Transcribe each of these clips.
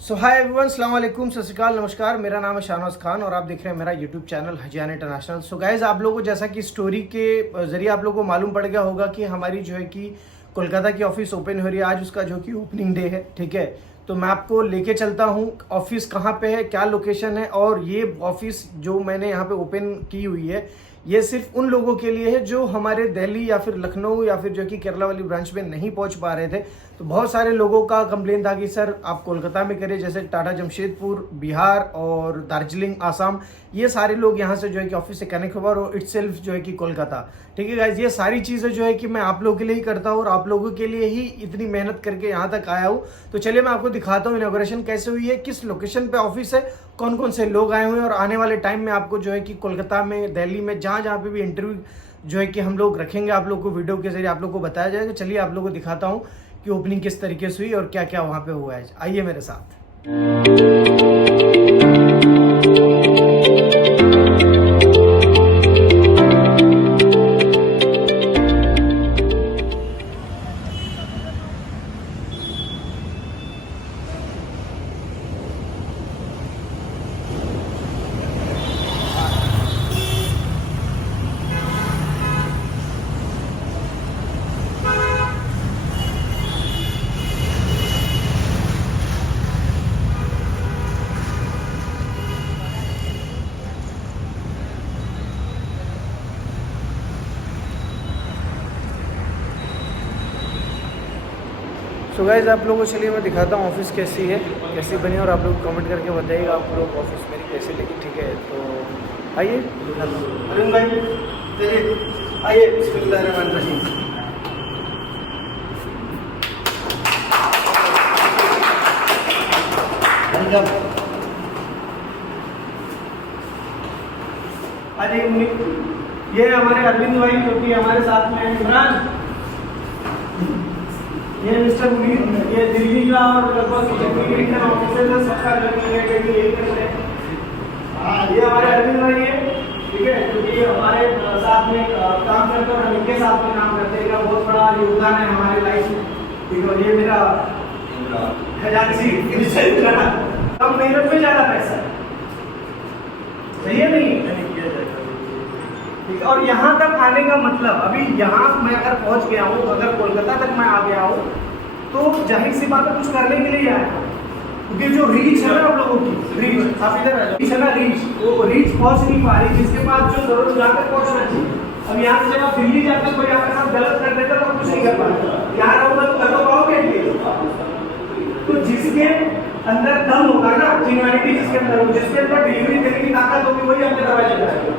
सो hi everyone, अस्सलाम वालेकुम, सत श्री अकाल, नमस्कार। मेरा नाम है शाहनवाज खान और आप देख रहे हैं मेरा यूट्यूब चैनल हजियान इंटरनेशनल। सो गाइज, आप लोगों को जैसा कि स्टोरी के जरिए आप लोगों को मालूम पड़ गया होगा कि हमारी जो है कि कोलकाता की ऑफिस ओपन हो रही है। आज उसका जो कि ओपनिंग डे है, ठीक है। तो मैं आपको लेके चलता हूँ ऑफिस कहाँ पे है, क्या लोकेशन है। और ये ऑफिस जो मैंने यहाँ पे ओपन की हुई है, ये सिर्फ उन लोगों के लिए है जो हमारे दिल्ली या फिर लखनऊ या फिर जो कि केरला वाली ब्रांच में नहीं पहुंच पा रहे थे। तो बहुत सारे लोगों का कंप्लेन था कि सर आप कोलकाता में करें, जैसे टाटा जमशेदपुर बिहार और दार्जिलिंग आसाम, ये सारे लोग यहाँ से जो है कि ऑफिस से कनेक्ट हुआ और इटसेल्फ जो है कि कोलकाता, ठीक है गाइज। ये सारी चीज़ें जो है कि मैं आप लोगों के लिए ही करता हूँ और आप लोगों के लिए ही इतनी मेहनत करके यहाँ तक आया हूँ। तो चलिए मैं आपको दिखाता हूँ इनॉग्रेशन कैसे हुई है, किस लोकेशन पे ऑफिस है, कौन कौन से लोग आए हुए हैं और आने वाले टाइम में आपको जो है कि कोलकाता में, दिल्ली में, जहाँ जहाँ पे भी इंटरव्यू जो है कि हम लोग रखेंगे, आप लोग को वीडियो के जरिए आप लोग को बताया जाएगा। चलिए आप लोग को दिखाता हूँ कि ओपनिंग किस तरीके से हुई और क्या क्या वहाँ पे हुआ है। आइए मेरे साथ। सो गाइज, आप लोगों को चलिए मैं दिखाता हूँ ऑफिस कैसी है, कैसी बनी, और आप लोग कमेंट करके बताइएगा आप लोग ऑफिस मेरी कैसी लगी, ठीक है। तो आइए अरुण भाई, चलिए आइए। बिस्मिल्लाहिर्रहमानिर्रहीम। अरे ये हमारे अरविंद भाई जो कि हमारे साथ में है। इमरान, ये मिस्टर मुनीर, ये दिल्ली का और लगभग ऑफिसर है, सबका ये हमारे अरविंद भाई है, ठीक है, क्योंकि हमारे साथ में काम करते हैं और हम इनके साथ में काम करते हैं। बहुत बड़ा योगदान है हमारे लाइफ में, ठीक है। ये मेरा खजांची, कम मेहनत में ज़्यादा पैसा, सही है नहीं? और यहाँ तक आने का मतलब, अभी यहाँ मैं अगर पहुँच गया हूँ, अगर कोलकाता तक मैं आ गया हूँ, तो जाहिर सी बात है कुछ करने के लिए आया हूँ। क्योंकि जो रीच है ना आप लोगों की, रीच, आप इधर रीच है ना, रीच, वो रीच पहुँच नहीं पा रही, जिसके पास जो जरूरत जाकर पहुँचना चाहिए। अब यहाँ से जब आप दिल्ली जाकर कोई आपके साथ गलत कर देता तो आप कुछ नहीं कर पाते। यहाँ रहूँगा तो कर तो पाओगे। तो जिसके अंदर दम होगा ना, जेन्युइनिटी जिसके अंदर हो, जिसके अंदर डिलीवरी देने की ताकत होगी, वही आपके दरवाजे पर आएगा।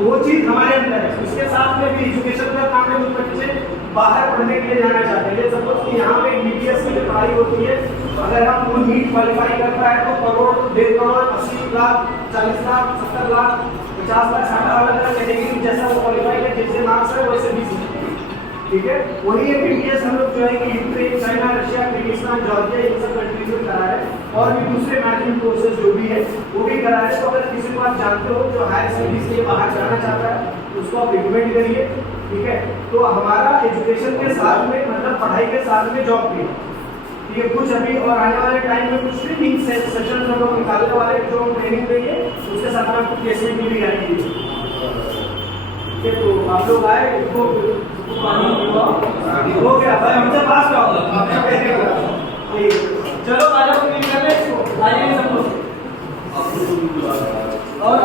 वो चीज हमारे अंदर है। उसके साथ में भी एजुकेशन का काम है, कुछ बच्चे बाहर पढ़ने के लिए जाना चाहते हैं। सपोज कि यहाँ पे बीटीएस की पढ़ाई होती है, अगर हम वो नीट क्वालिफाई करता है तो करोड़, 1.5 करोड़, 80 लाख, 40 लाख, 70 लाख, 50 लाख, 60 लाख अलग कैटेगरी जैसा वो क्वालिफाई है, जैसे मार्क्स है वैसे भी, ठीक है। वही है बीटीएस हम लोग जो है कि Ukraine, China, Russia, Kyrgyzstan, Georgia, इन सब कंट्रीज में करा है, और भी दूसरे मैनेजमेंट कोर्सेज जो भी है वो भी करा है। तो अगर किसी को आप जानते हो जो हायर स्टडीज के लिए बाहर जाना चाहता है, उसको आप रिकमेंड करिए, ठीक है। तो हमारा एजुकेशन के साथ में, मतलब पढ़ाई के साथ में जॉब भी है, ठीक है। कुछ अभी और आने वाले टाइम में कुछ ट्रेनिंग सेशन हम लोग निकालने वाले, जो ट्रेनिंग देंगे उसके साथ में आपको प्लेसमेंट भी गारंटी है, ठीक है। तो आप लोग आए, इसको हो गया भाई, हमसे पास का होगा। चलो आ जाओ, कर ले इसको, आइए सब लोग। और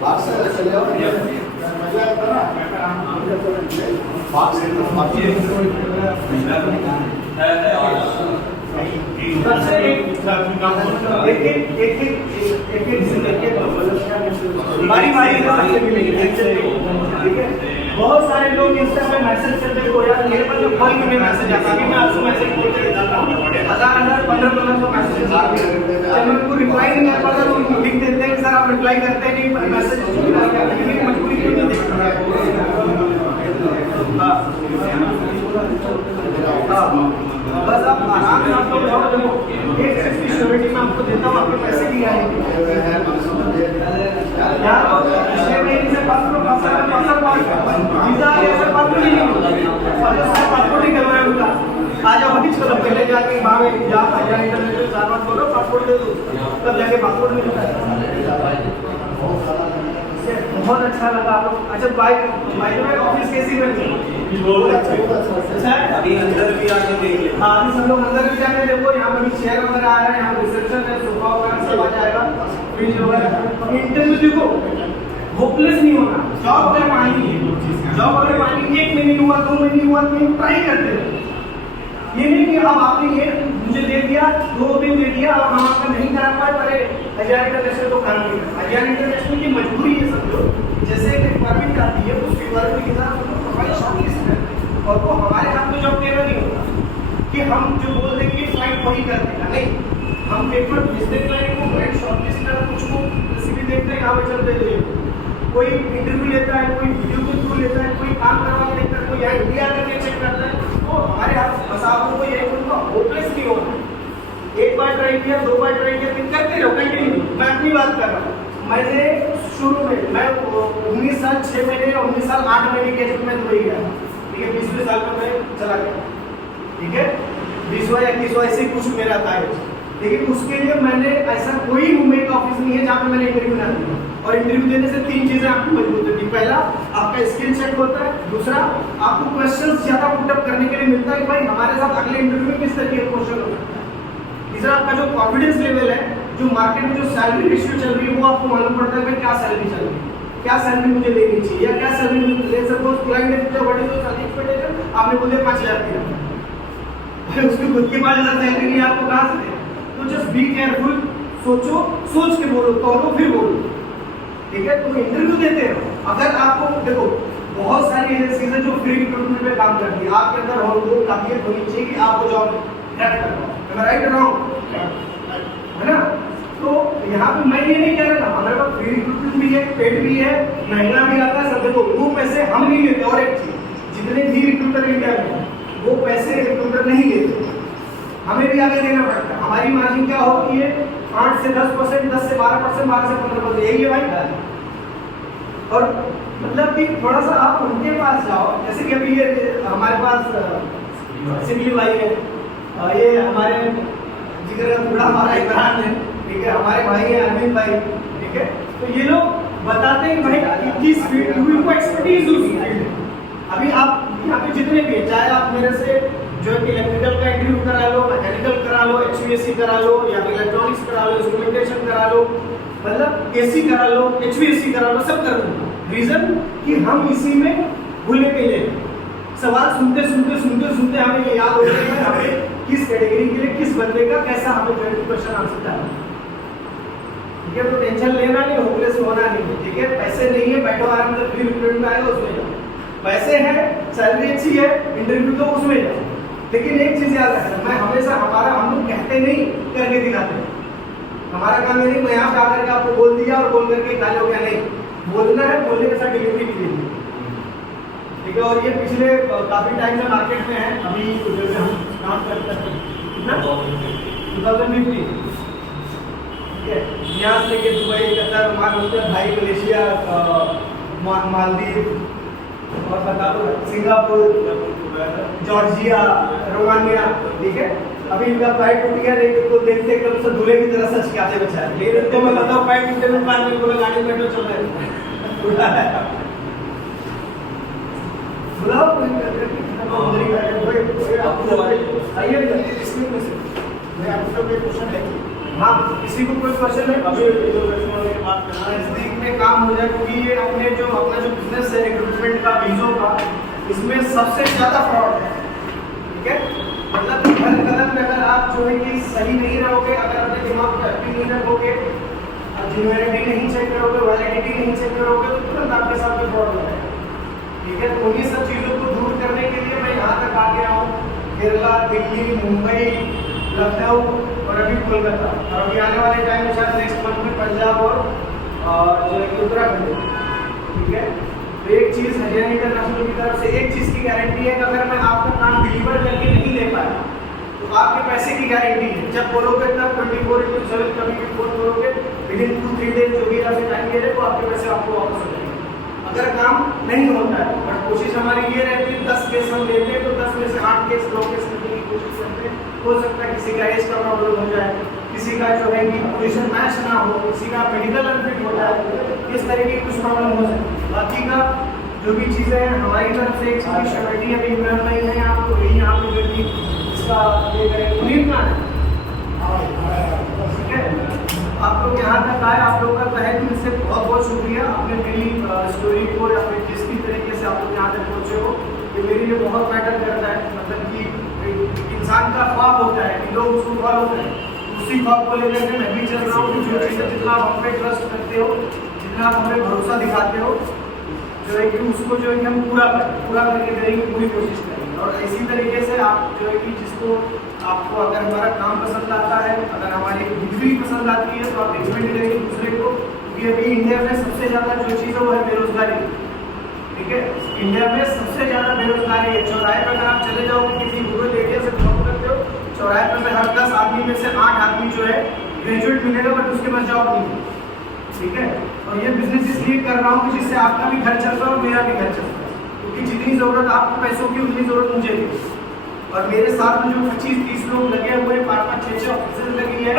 बात से चले आओ, मजा आता ना, बात से बारी बारी ठीक है। बहुत सारे लोग इंस्टा पे मैसेज करते हो यार, मेरे पास जो कॉल में मैसेज आता है, मैं आपको मैसेज बोल के देता हूँ, 1500 मैसेज आते हैं। जब मैं उनको रिप्लाई नहीं कर पाता तो उनको लिख देते हैं सर आप रिप्लाई करते नहीं, मैसेज मजबूरी क्यों नहीं देखता। बस आप आराम से आप लोग एक सेफ्टी सिक्योरिटी में आपको देता हूँ, आपके पैसे की गारंटी पिछले महीने से पासपोर्ट नहीं करवाया उनका, आ जाओ अभी, चलो पहले जाके वहाँ में जा आया इंटरनेशनल सामान बोलो, पासपोर्ट दे दो, तब जाके पासपोर्ट मिलता है। बहुत अच्छा लगा आप लोग। अच्छा बाइक ऑफिस कैसी बनी? अच्छा है। अभी अंदर भी आके देख ले। हाँ अभी सब लोग अंदर भी जाके देखो, यहाँ पे भी चेयर वगैरह आ रहा है, यहाँ पे रिसेप्शन है, सोफा वगैरह सब आ जाएगा, फ्रिज वगैरह। इंटरव्यू देखो, होपलेस नहीं होना। जॉब अगर पानी है, जॉब अगर पानी 1 महीने हुआ 2 महीने हुआ तो ट्राई करते रहो। ये नहीं कि अब आपने ये मुझे दे दिया, 2 दिन दे दिया, अब हम आपका नहीं करा पाए, पर हजार इंटरनेशनल तो काम नहीं करता। हजार इंटरनेशनल की मजबूरी है समझो, जैसे एक रिक्वायरमेंट आती है उस रिक्वायरमेंट के साथ हमको प्रोफाइल शॉर्टलिस्ट करते हैं, और वो हमारे हाथ में जॉब देना नहीं होता कि हम जो बोल देंगे कि क्लाइंट वही कर देगा, नहीं, हम पेपर भेजते क्लाइंट को, क्लाइंट शॉर्टलिस्ट कर कुछ को रेसिपी देखते हैं, यहाँ पे चलते हुए कोई इंटरव्यू लेता है, कोई वीडियो के थ्रू लेता है, कोई काम करवा के देखता है, कोई यहाँ इंडिया करके चेक करता है। तो हमारे हाथ मसालों को यही उनका होपलेस नहीं होना। एक बार ट्राई किया, 2 बार ट्राई किया, फिर करते रहो कंटिन्यू। मैं अपनी बात कर रहा हूँ, मैंने शुरू में मैं 19 साल 6 महीने, 19 साल 8 महीने के एज में दुबई गया, ठीक है, 20वें साल में मैं चला गया, ठीक है, 20वां या 21वां ऐसे कुछ मेरा था। लेकिन उसके लिए मैंने ऐसा कोई मूवमेंट ऑफिस नहीं है जहाँ पे मैंने इंटरव्यू ना दिया। और इंटरव्यू देने से 3 चीजें आपको मजबूत होती है। पहला, आपका स्किल चेक होता है। दूसरा, आपको क्वेश्चंस ज्यादा पुटअप करने के लिए मिलता है कि भाई हमारे साथ अगले इंटरव्यू में किस तरह के क्वेश्चन हो सकता है। तीसरा, आपका जो कॉन्फिडेंस लेवल है, जो मार्केट में जो सैलरी रेशियो चल रही है वो आपको मालूम पड़ता है कि क्या सैलरी चल रही है, क्या सैलरी मुझे लेनी चाहिए, या क्या सैलरी मुझे ले। सपोज क्लाइंट ने पूछा what is your salary expectation, आपने बोले 5000 दिया, उसकी खुद की 5000 सैलरी नहीं, आपको कहाँ से दे? तो जस्ट बी केयरफुल, सोचो, सोच के बोलो, तोड़ो फिर बोलो, ठीक है। तो इंटरव्यू देते हो, अगर आपको देखो बहुत सारी एजेंसीज है जो फ्री रिक्रूटमेंट पे काम करती है, आपके अंदर वो काबिलियत होनी चाहिए कि आप वो जॉब क्रैक कर पाओ, राइट रॉन्ग, है ना। तो यहाँ पे मैं ये नहीं कह रहा था, हमारे पास फ्री रिक्रूटमेंट भी है, पेड भी है, महंगा भी आता है, सब देखो वो पैसे हम नहीं लेते। और एक चीज, जितने भी रिक्रूटर इंडिया में वो पैसे रिक्रूटर नहीं लेते, हमें भी आगे देना पड़ता है। हमारी मार्जिन क्या होती है? 8 से 10%, 10 से 12%, 12 से 15%, यही है भाई। और मतलब कि थोड़ा सा आप उनके पास जाओ, जैसे कि अभी ये हमारे पास सिमली भाई है, ये हमारे जिगर का टुकड़ा हमारा इमरान है, ठीक है, हमारे भाई है अरविंद भाई, ठीक है। तो ये लोग बताते हैं भाई किस फील्ड को एक्सपर्टीज उस फील्ड। अभी आप यहाँ पे जितने भी हैं, चाहे आप मेरे से जो है इलेक्ट्रिकल का इंटरव्यू करा लो, मैकेनिकल करा लो, HVAC करा लो, या इलेक्ट्रॉनिक्स करा लो, इंस्ट्रूमेंटेशन करा लो, मतलब AC करा लो, HVAC करा लो, सब कर दूंगा। रीजन कि हम इसी में भूले के लिए सवाल सुनते सुनते सुनते सुनते हमें ये याद हो गया है हमें किस कैटेगरी के लिए किस बंदे का कैसा हमें क्वेश्चन आंसर करना, ठीक है। तो टेंशन लेना नहीं, होपलेस होना नहीं, ठीक है। पैसे नहीं है, बैठो आराम से, फ्री रिक्रूटमेंट में आएगा उसमें जाओ, पैसे हैं, सैलरी अच्छी है, इंटरव्यू तो उसमें जाओ। लेकिन एक चीज याद रखना, मैं हमेशा हम लोग कहते नहीं, करके दिखाते हैं। हमारा काम ये नहीं मैं यहाँ पे आकर के आपको बोल दिया और बोल करके खाली हो गया, नहीं, बोलना है, बोलने के साथ डिलीवरी की देनी, ठीक है। और ये पिछले काफी टाइम से मार्केट में है, अभी जो हम काम करते हैं कितना 2050, ठीक है। यहाँ से लेके दुबई, कतर, ओमान होते हैं भाई, मलेशिया, मालदीव, और बता दो सिंगापुर, जॉर्जिया, रोमानिया, ठीक है। अभी इनका फ्लाइट टूट गया, नहीं तो देखते एकदम से दूल्हे की तरह सच के बचा है। लेकिन तो मैं बताऊं फ्लाइट टूटने में बाद में बोला गाड़ी में बैठो चल रहे बुलाओ हाँ, किसी को कोई क्वेश्चन है? अभी नजदीक में काम हो जाए, क्योंकि ये अपना जो बिजनेस है रिक्रूटमेंट का, वीजों का, इसमें सबसे ज्यादा फ्रॉड है, ठीक है। मतलब हर कदम में अगर आप जो है कि सही नहीं रहोगे, अगर अपने दिमाग को एक्टिव नहीं रखोगे, जेन्युइनिटी नहीं चेक करोगे, वैलिडिटी नहीं चेक करोगे, तो तुरंत आपके साथ में फ्रॉड हो जाएगा, ठीक है। तो उन्हीं सब चीज़ों को दूर करने के लिए मैं यहाँ तक आ गया हूँ, केरला, दिल्ली, मुंबई, लखनऊ और अभी कोलकाता, और अभी आने वाले टाइम में शायद नेक्स्ट मंथ में पंजाब और जो है कि उत्तराखंड, ठीक है। तो एक चीज़ हरियाणा इंटरनेशनल की तरफ से एक चीज़ की गारंटी है कि अगर मैं आपका काम डिलीवर करके नहीं दे पाया तो आपके पैसे की गारंटी है। जब बोलोगे तब 24/7 कभी भी फोन करोगे, विदिन 2-3 डेज जो भी आपसे टाइम दे रहे तो आपके पैसे आपको वापस हो जाएंगे। अगर काम नहीं होता है, बट कोशिश हमारी ये रहती है 10 केस हम लेते हैं तो 10 में से 8 केस 9 केस प्रॉब्लम हो जाए, किसी का जो है कि पोजीशन मैच ना हो, किसी का मेडिकल अनफिट हो जाए, इस तरीके की कुछ प्रॉब्लम हो सकती है। बाकी का जो भी चीज़ें हैं हमारी तरफ से एक चीज़ की श्योरिटी अभी इमरान भाई हैं, आपको यही यहाँ पे जो कि इसका ये करें पुनीत ना है, ठीक है। आप लोग यहाँ तक आए, आप लोगों का तहे दिल से बहुत बहुत शुक्रिया। आपने मेरी स्टोरी को या फिर जिस भी तरीके से आप लोग यहाँ तक पहुँचे हो, ये मेरे लिए बहुत मैटर करता है। मतलब कि इंसान का ख्वाब होता है कि लोग उसको फॉलो करें, उसी ख्वाब को लेकर के मैं भी चल रहा हूँ कि जो चीज़ें जितना आप हम पे ट्रस्ट करते हो, जितना आप हमें भरोसा दिखाते हो, जो है कि उसको जो है कि हम पूरा करके करेंगे, पूरी कोशिश करेंगे। और इसी तरीके से आप जो है कि जिसको आपको अगर हमारा काम पसंद आता है, अगर हमारी डिग्री पसंद आती है, तो आप रिकमेंड करेंगे दूसरे को, क्योंकि अभी इंडिया में सबसे ज़्यादा जो चीज़ है वो है बेरोजगारी, ठीक है। इंडिया में सबसे ज़्यादा बेरोजगारी है। चौराहे पर अगर आप चले जाओगे, किसी रूरल एरिया से बिलोंग करते हो, चौराहे पर हर 10 आदमी में से 8 आदमी जो है ग्रेजुएट मिलेगा, बट उसके पास जॉब नहीं है, ठीक है। और ये बिजनेस इसलिए कर रहा हूँ कि जिससे आपका भी घर चल रहा है और मेरा भी घर चल रहा है, क्योंकि जितनी ज़रूरत आपको पैसों की, उतनी ज़रूरत मुझे भी। और मेरे साथ में जो 25-30 लोग लगे हुए हैं, 5-5, 6-6 ऑफिस लगी है,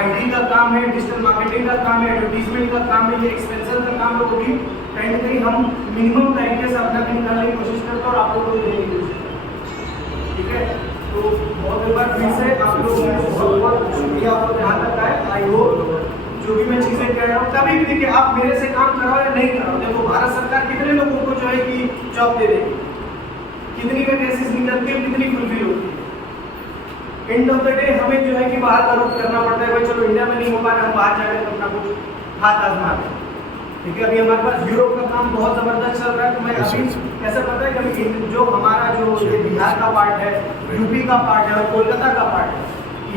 आईटी का काम है, डिजिटल मार्केटिंग का काम है, एडवर्टीजमेंट का काम है, ये एक्सपेंसर का काम है, वो भी कहीं ना कहीं हम मिनिमम तरीके से अपना भी निकालने की कोशिश करते हैं और आप लोगों को देने की कोशिश करते हैं, ठीक है। तो बहुत एक बार फिर से आप लोगों को बहुत बहुत शुक्रिया, आप लोग यहाँ तक आए। आई होप जो भी मैं चीज़ें कह रहा हूँ, कभी भी देखिए आप मेरे से काम कराओ या नहीं कराओ, देखो भारत सरकार कितने लोगों को जो है कि जॉब दे देगी, कितनी वैकेंसीज निकलती है, कितनी फुलफिल होती है। एंड ऑफ द डे हमें जो है कि बाहर का रुख करना पड़ता है, भाई चलो इंडिया में नहीं हो पा रहा, हम बाहर जाकर अपना कुछ हाथ आजमाते हैं, ठीक है। अभी हमारे पास यूरोप का काम बहुत ज़बरदस्त चल रहा है, तो मैं अभी ऐसा पता है कि जो हमारा जो ये बिहार का पार्ट है, यूपी का पार्ट है और कोलकाता का पार्ट है,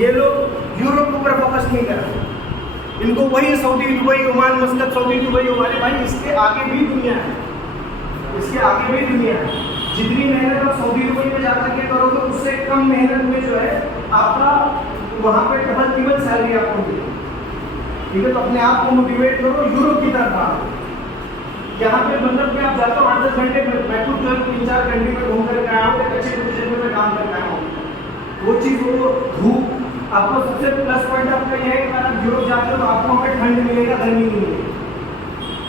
ये लोग यूरोप के ऊपर फोकस नहीं कर रहे, इनको वही Saudi, Dubai, Oman, मस्कत, Saudi, Dubai, Oman, भाई इसके आगे भी दुनिया है, इसके आगे भी दुनिया है। जितनी मेहनत आप सऊदी दुबई में जाकर के करोगे, उससे कम मेहनत में जो है आपका वहाँ पे डबल ट्रिपल सैलरी आपको मिलेगी, ठीक है। तो अपने आप को मोटिवेट करो, यूरोप की तरफ आओ। यहाँ पे मतलब कि आप जाते हो 8-10 घंटे में, मैं खुद जो है 3-4 घंटे में घूम कर आया हूँ, एक अच्छे पोजिशन में मैं काम करके आया हूँ। वो चीज़, वो धूप, आपको सबसे प्लस पॉइंट आपका ये है कि अगर आप यूरोप जाते हो तो आपको वहाँ पे ठंड मिलेगा, गर्मी नहीं मिलेगी,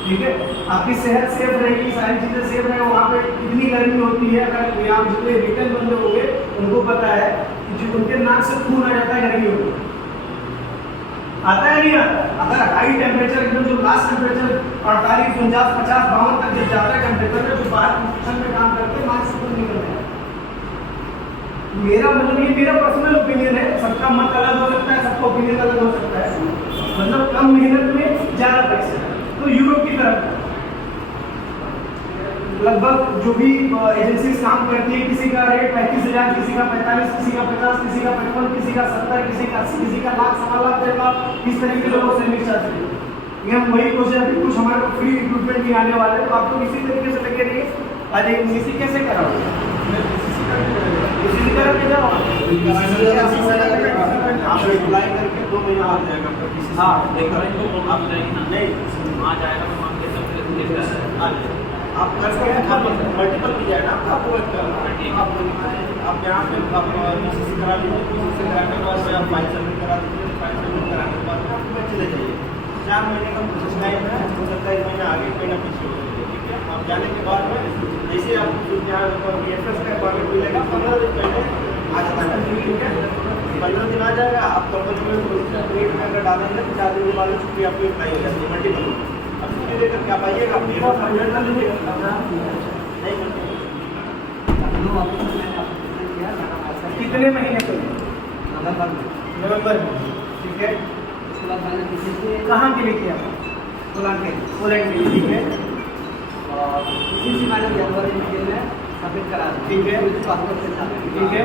ठीक है। आपकी सेहत सेफ रहेगी, सारी चीज़ें सेफ रहेगी। वहाँ पे इतनी गर्मी होती है, अगर यहाँ जितने रिटर्न बंदे होंगे उनको पता है कि जो उनके नाक से खून आ जाता है गर्मी होती है, आता है नहीं आता। अगर हाई टेम्परेचर एकदम जो लास्ट टेम्परेचर 48, 49, 50, 52 तक जब जाता है टेम्परेचर में, जो बाहर कंस्ट्रक्शन में काम करते हैं, नाक से खून निकलता है। मेरा मतलब ये मेरा पर्सनल ओपिनियन है, सबका मत अलग हो सकता है, सबका ओपिनियन अलग हो सकता है। मतलब कम मेहनत में ज़्यादा पैसे, तो यूरोप की तरफ लगभग जो भी एजेंसी काम करती है, किसी का रेट 35,000, किसी का 45, किसी का 50, किसी का 55, किसी का 70, किसी का 80, किसी का लाख, 1.25 लाख, किस तरीके के लोग सर्विस चार्ज करेंगे। हम वही कोशिश, अभी कुछ हमारे को फ्री रिक्रूटमेंट भी आने वाले हैं, तो आप लोग इसी तरीके से लगे रहिए। अरे इसी कैसे कराओगे, इसी तरह के जाओ, आप अप्लाई करके 2 महीना आ जाएगा। हाँ आप नहीं आ जाएगा, मैं मांग लेता हूँ, आप मल्टीपल भी जाए ना, आपको आप यहाँ पे आप बीसीसी करा लीजिए, बीसीसी कराने के बाद आप फाइल सबमिट करा दीजिए, फाइल सबमिट कराने के बाद आप चले जाइए। 4 महीने का प्रोसेस टाइम है, हो सकता है 1 महीना आगे, 1 महीना पीछे हो जाए, ठीक है। आप जाने के बाद में जैसे आप यहाँ BFS का अपॉइंटमेंट मिलेगा, 15 दिन पहले आ जाता है, ठीक है। 15 दिन आ जाएगा, आप कंपनी में रेट में अगर डालेंगे तो 4 दिन के बाद छुट्टी आपकी अप्लाई हो जाती है मल्टीपल। अब छुट्टी लेकर क्या पाइएगा, आप कितने महीने को? नवंबर में, ठीक है। कहाँ के लिए किया? पोलैंड के लिए, ठीक है। इसी मैडम जनवरी में सबमिट करा, ठीक है, पासपोर्ट के साथ, ठीक है।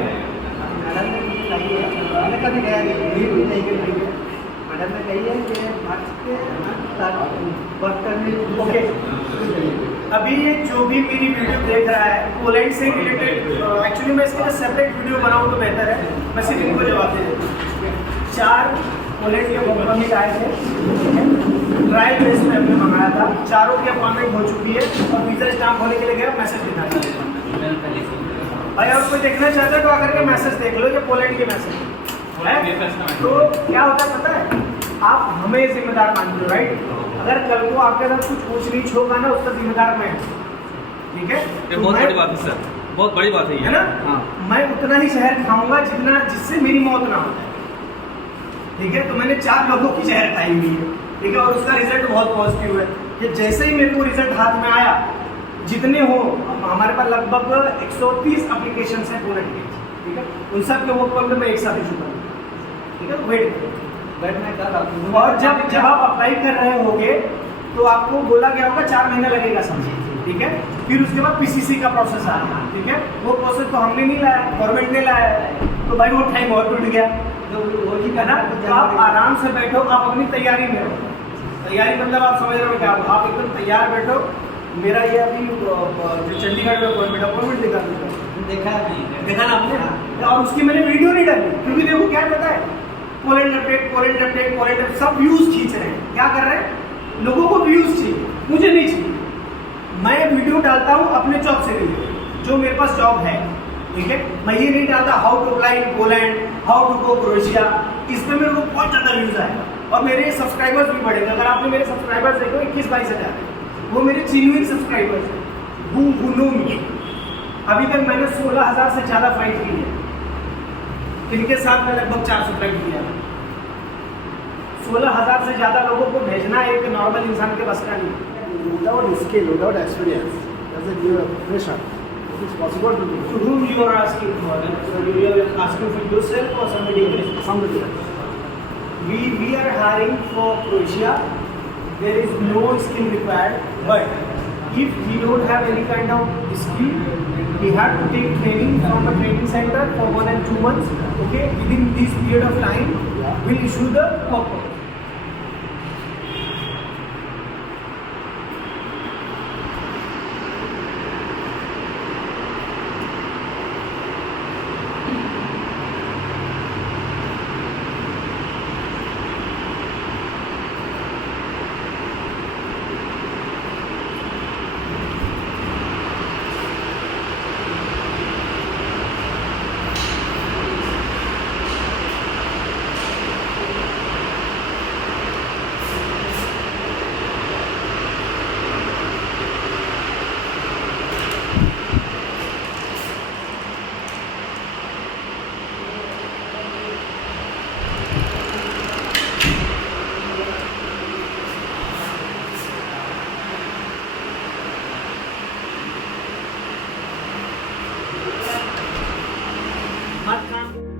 मैडम ने कही है, मैंने कभी गया नहीं, मैडम ने कही है कि मार्च के वर्क करने। ओके, अभी ये जो भी मेरी वीडियो देख रहा है पोलैंड से रिलेटेड, एक्चुअली मैं इसके लिए सेपरेट वीडियो बनाऊँ तो बेहतर है, मैं सिर्फ इनको जवाब दे देता हूँ। 4 पोलैंड के कम्पनी आए थे, ट्रायल बेस पे हमने मंगाया था, चारों की अपॉइंटमेंट हो चुकी है और वीज़ा स्टाम्प होने के लिए गया, मैसेज दिखा दिया। भाई और कोई देखना चाहता है तो आकर के मैसेज देख लो, ये पोलैंड के मैसेज। तो क्या होता है पता है, आप हमें जिम्मेदार मानते हो, राइट? अगर कल को आपके साथ कुछ ऊंच नीच होगा ना, उसका जिम्मेदार मैं हूं, ठीक है? ये तो बहुत मैं- बड़ी बात है सर, बहुत बड़ी बात है ये। है ना? हाँ। मैं उतना ही जहर खाऊंगा जितना जिससे मेरी मौत ना हो, ठीक है? तो मैंने 4 लोगों की जहर खाई हुई है, ठीक है? और उसका रिजल्ट बहुत पॉजिटिव है कि जैसे ही मेरे को रिजल्ट हाथ में आया, जितने हो हमारे पास लगभग 130 एप्लीकेशन है पूरे के, ठीक है? उन सब के वर्क पर मैं एक साथ ही चुका हूं, ठीक है? तो वेट करो। बैठना कर आप और जब आप अप्लाई कर रहे होगे तो आपको बोला गया होगा 4 महीना लगेगा समझिए, ठीक है? फिर उसके बाद पीसीसी का प्रोसेस आया, ठीक है? वो प्रोसेस तो हमने नहीं लाया, गवर्नमेंट ने लाया है, तो भाई वो टाइम और टूट गया, है ना? तो आप आराम से बैठो, आप अपनी तैयारी में रहो। तैयारी मतलब आप समझ रहे हो क्या? आप एकदम तैयार बैठो। मेरा ये अभी जो चंडीगढ़ में अपॉइंटमेंट देखा ना आपने, और उसकी मैंने वीडियो नहीं डाली, क्योंकि देखो क्या पता है, पोलैंड अपडेट सब व्यूज खींच रहे हैं। क्या कर रहे हैं? लोगों को व्यूज चाहिए, मुझे नहीं चाहिए। मैं वीडियो डालता हूँ अपने जॉब से रिलेटेड, जो मेरे पास जॉब है, ठीक है? मैं ये नहीं डालता how to apply in Poland, how to go Croatia. इस पे मेरे को बहुत ज़्यादा व्यूज आएगा और मेरे सब्सक्राइबर्स भी बढ़ेंगे। अगर आपने मेरे सब्सक्राइबर्स देखो 21-22 हज़ार, वो मेरे जेन्युइन सब्सक्राइबर्स हैं, हु नो मी। अभी तक मैंने 16,000 से ज़्यादा फाइट की है, इनके साथ मैं लगभग 400 फाइट किया है। 16,000 से ज़्यादा लोगों को भेजना एक नॉर्मल इंसान के बस का नहीं है। Without skill, without experience, as a new fresher, it is possible to do. To whom you are asking for? So you are asking for yourself or somebody else? Somebody else. We are hiring for Croatia. There is no skill required, but if he don't have any kind of skill, he had to take training from a training center for 1 and 2 months. Okay, within this period of time, we'll issue the work permit. मत काम